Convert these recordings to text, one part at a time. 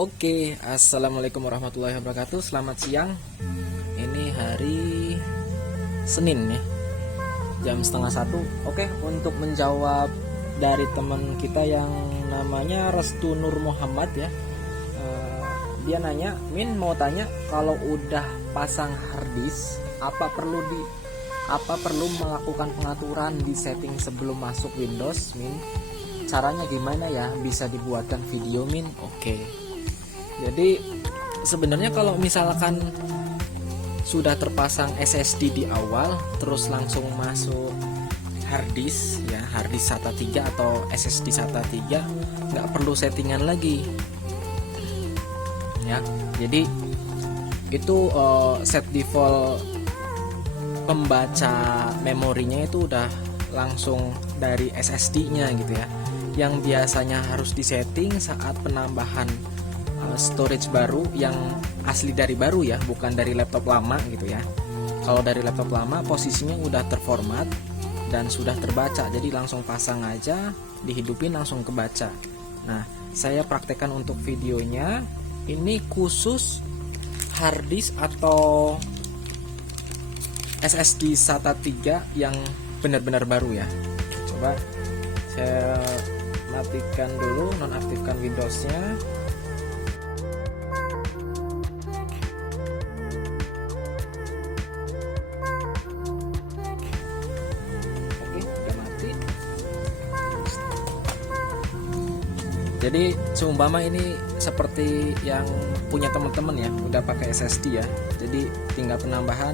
Oke, assalamualaikum warahmatullahi wabarakatuh. Selamat siang. Ini hari Senin ya, jam setengah satu. Oke, untuk menjawab dari teman kita yang namanya Restu Nur Muhammad ya, dia nanya, Min mau tanya kalau udah pasang harddisk apa perlu melakukan pengaturan di setting sebelum masuk Windows, Min? Caranya gimana ya? Bisa dibuatkan video, Min? Oke. Jadi sebenarnya kalau misalkan sudah terpasang SSD di awal terus langsung masuk harddisk ya, harddisk SATA 3 atau SSD SATA 3, nggak perlu settingan lagi ya. Jadi itu set default pembaca memorinya itu udah langsung dari SSD-nya gitu ya. Yang biasanya harus disetting saat penambahan storage baru yang asli dari baru ya, bukan dari laptop lama gitu ya. Kalau dari laptop lama posisinya udah terformat dan sudah terbaca, jadi langsung pasang aja, dihidupin langsung kebaca. Nah, saya praktekkan untuk videonya. Ini khusus harddisk atau SSD SATA 3 yang benar-benar baru ya. Coba saya matikan dulu, nonaktifkan Windows-nya. Jadi seumpama ini seperti yang punya teman-teman ya, udah pakai SSD ya. Jadi tinggal penambahan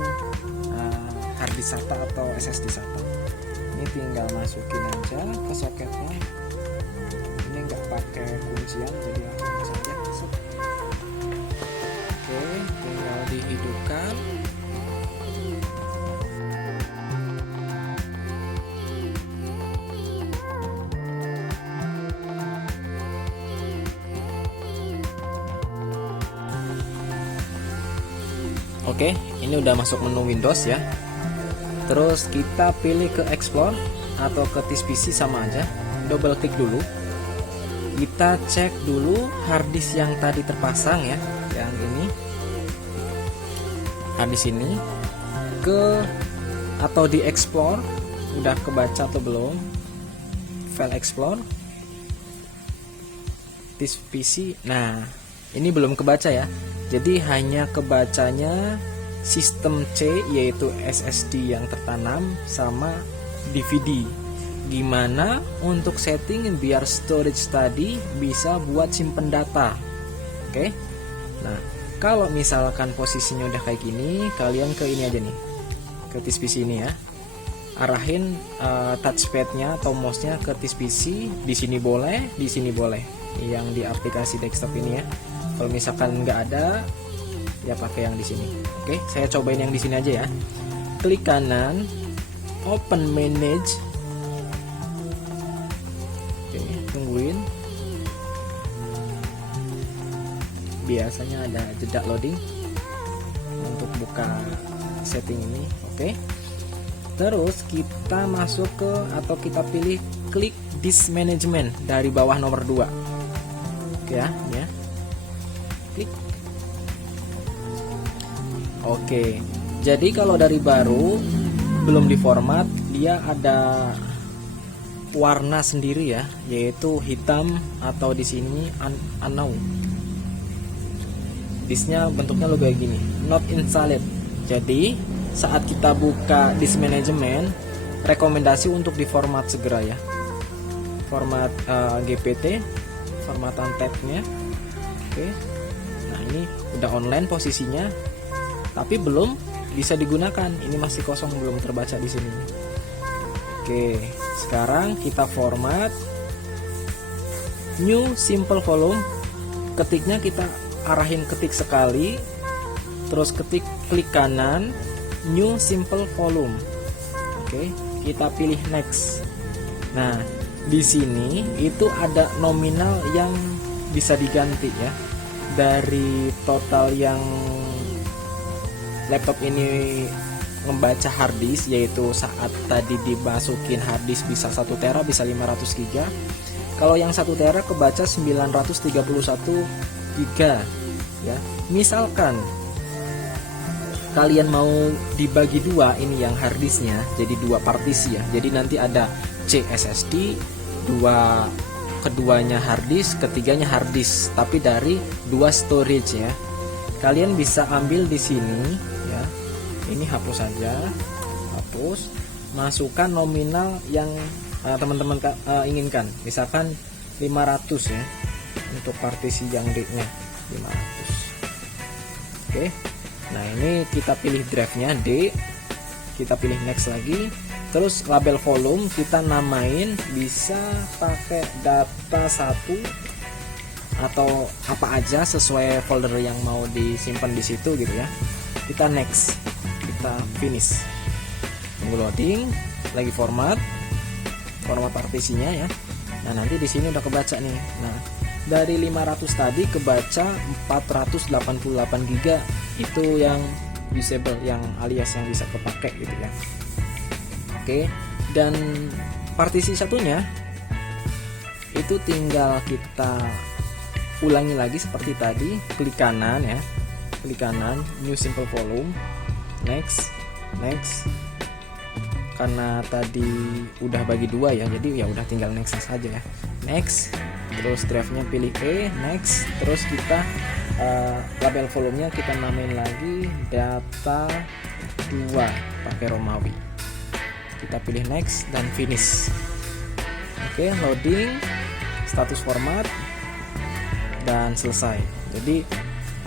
harddisk SATA atau SSD SATA. Ini tinggal masukin aja ke soketnya. Ini nggak pakai kuncian, jadi langsung saja masuk. Oke, tinggal dihidupkan. Oke, ini udah masuk menu Windows ya. Terus kita pilih ke Explore atau ke this PC sama aja. Double klik dulu. Kita cek dulu harddisk yang tadi terpasang ya, yang ini. Harddisk ini atau di Explore udah kebaca atau belum? File Explore. This PC. Nah, ini belum kebaca ya. Jadi hanya kebacanya sistem C, yaitu SSD yang tertanam sama DVD. Gimana untuk setting biar storage tadi bisa buat simpen data? Oke. Nah, kalau misalkan posisinya udah kayak gini, kalian ke ini aja nih, ke this PC ini ya. Arahin touchpadnya atau mouse-nya ke this PC. Di sini boleh, di sini boleh. Yang di aplikasi desktop ini ya. Kalau misalkan nggak ada, ya pakai yang di sini. Oke, saya cobain yang di sini aja ya. Klik kanan, open manage. Oke, tungguin. Biasanya ada jeda loading untuk buka setting ini. Oke. Terus kita masuk ke atau kita pilih klik disk management dari bawah nomor 2. Oke ya. Klik. Oke, jadi kalau dari baru belum diformat, dia ada warna sendiri ya, yaitu hitam atau di sini unknown. Disknya bentuknya lo kayak gini, not installed. Jadi saat kita buka disk management, rekomendasi untuk diformat segera ya. Format GPT, formatan tabnya. Oke. Nah, ini udah online posisinya, tapi belum bisa digunakan. Ini masih kosong, belum terbaca di sini. Oke, sekarang kita format new simple volume. Ketiknya kita arahin ketik sekali, terus klik kanan new simple volume. Oke, kita pilih next. Nah, di sini itu ada nominal yang bisa diganti ya. Dari total yang laptop ini membaca harddisk, yaitu saat tadi dimasukin harddisk bisa 1 tera, bisa 500 GB. Kalau yang 1 tera kebaca 931 GB ya. Misalkan kalian mau dibagi dua ini yang harddisknya jadi dua partisi ya. Jadi nanti ada C SSD, keduanya harddisk, ketiganya harddisk, tapi dari dua storage ya. Kalian bisa ambil di sini ya. Ini hapus saja, hapus, masukkan nominal yang teman-teman inginkan. Misalkan 500 ya. Untuk partisi yang D-nya 500. Oke. Nah, ini kita pilih drive-nya D. Kita pilih next lagi. Terus label volume kita namain, bisa pakai data 1 atau apa aja sesuai folder yang mau disimpan di situ gitu ya. Kita next. Kita finish. Tunggu loading, lagi format partisinya ya. Nah, nanti di sini udah kebaca nih. Nah, dari 500 tadi kebaca 488 GB itu yang usable, yang alias yang bisa kepake gitu ya. Oke, dan partisi satunya itu tinggal kita ulangi lagi seperti tadi, klik kanan ya, klik kanan, new simple volume, next. Karena tadi udah bagi dua ya, jadi ya udah tinggal next saja ya. Next, terus drive-nya pilih E, next, terus kita label volumenya kita namain lagi data 2 pakai Romawi. Kita pilih next dan finish. Oke, loading, status format, dan selesai. Jadi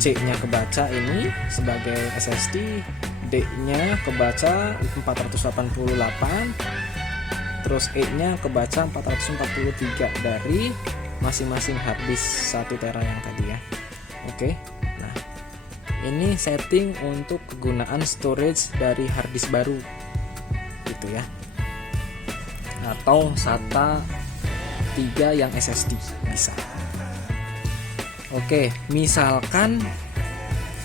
C-nya kebaca ini sebagai SSD, D-nya kebaca 488, terus E-nya kebaca 443 dari masing-masing harddisk 1 tera yang tadi ya. Oke, nah ini setting untuk kegunaan storage dari harddisk baru gitu ya, atau SATA 3 yang SSD bisa. Oke, misalkan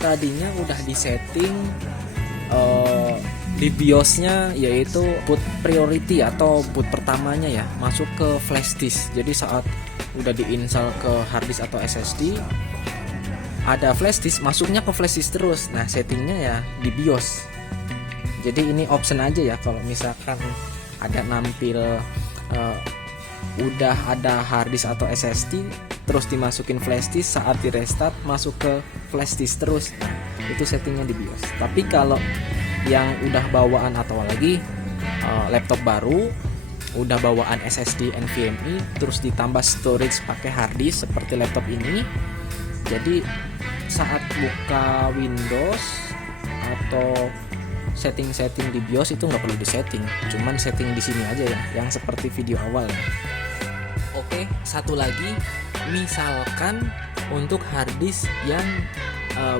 tadinya udah disetting di BIOS-nya yaitu boot priority atau boot pertamanya ya masuk ke flash disk. Jadi saat udah diinstal ke harddisk atau SSD ada flash disk, masuknya ke flash disk terus. Nah, settingnya ya di BIOS. Jadi ini option aja ya, kalau misalkan ada nampil udah ada harddisk atau SSD terus dimasukin flash disk, saat di restart masuk ke flash disk terus. Nah, itu settingnya di BIOS. Tapi kalau yang udah bawaan atau lagi laptop baru udah bawaan SSD NVMe terus ditambah storage pakai harddisk seperti laptop ini, jadi saat buka Windows atau setting-setting di BIOS itu nggak perlu disetting, cuman setting di sini aja ya, yang seperti video awal ya. Oke, satu lagi, misalkan untuk harddisk yang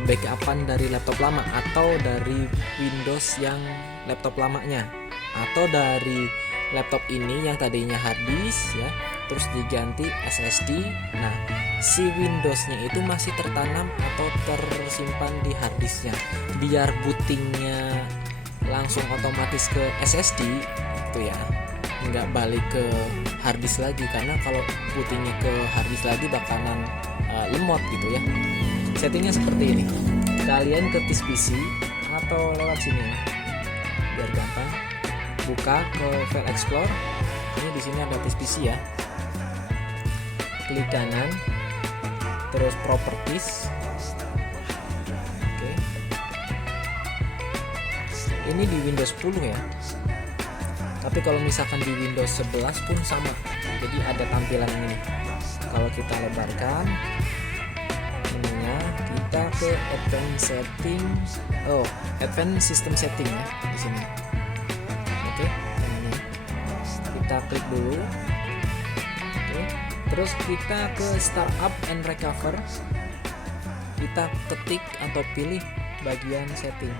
backupan dari laptop lama atau dari Windows yang laptop lamanya, atau dari laptop ini yang tadinya harddisk ya terus diganti SSD. Nah, si Windows-nya itu masih tertanam atau tersimpan di harddisknya. Biar bootingnya langsung otomatis ke SSD itu ya, nggak balik ke harddisk lagi, karena kalau bootingnya ke harddisk lagi bakalan lemot gitu ya. Settingnya seperti ini. Kalian ketis PC atau lewat sini ya, biar gampang. Buka ke File Explorer. Ini di sini ada disk PC ya. Klik kanan, terus Properties. Oke. Ini di Windows 10 ya. Tapi kalau misalkan di Windows 11 pun sama. Jadi ada tampilan yang ini. Kalau kita lebarkan ininya, kita ke Advanced Setting. Oh, Advanced System Setting ya di sini. Oke, ini kita klik dulu. Oke, terus kita ke Startup and Recover. Kita ketik atau pilih bagian setting.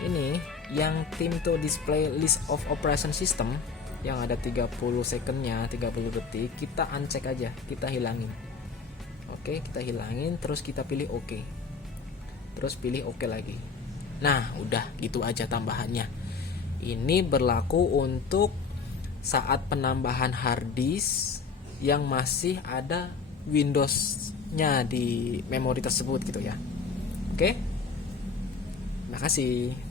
Ini yang Time to Display List of Operation System yang ada 30 secondnya, 30 detik, kita uncheck aja, kita hilangin. Oke, kita hilangin, terus kita pilih OK, terus pilih OK lagi. Nah, udah gitu aja tambahannya. Ini berlaku untuk saat penambahan harddisk yang masih ada Windows-nya di memori tersebut gitu ya. Oke. Terima kasih.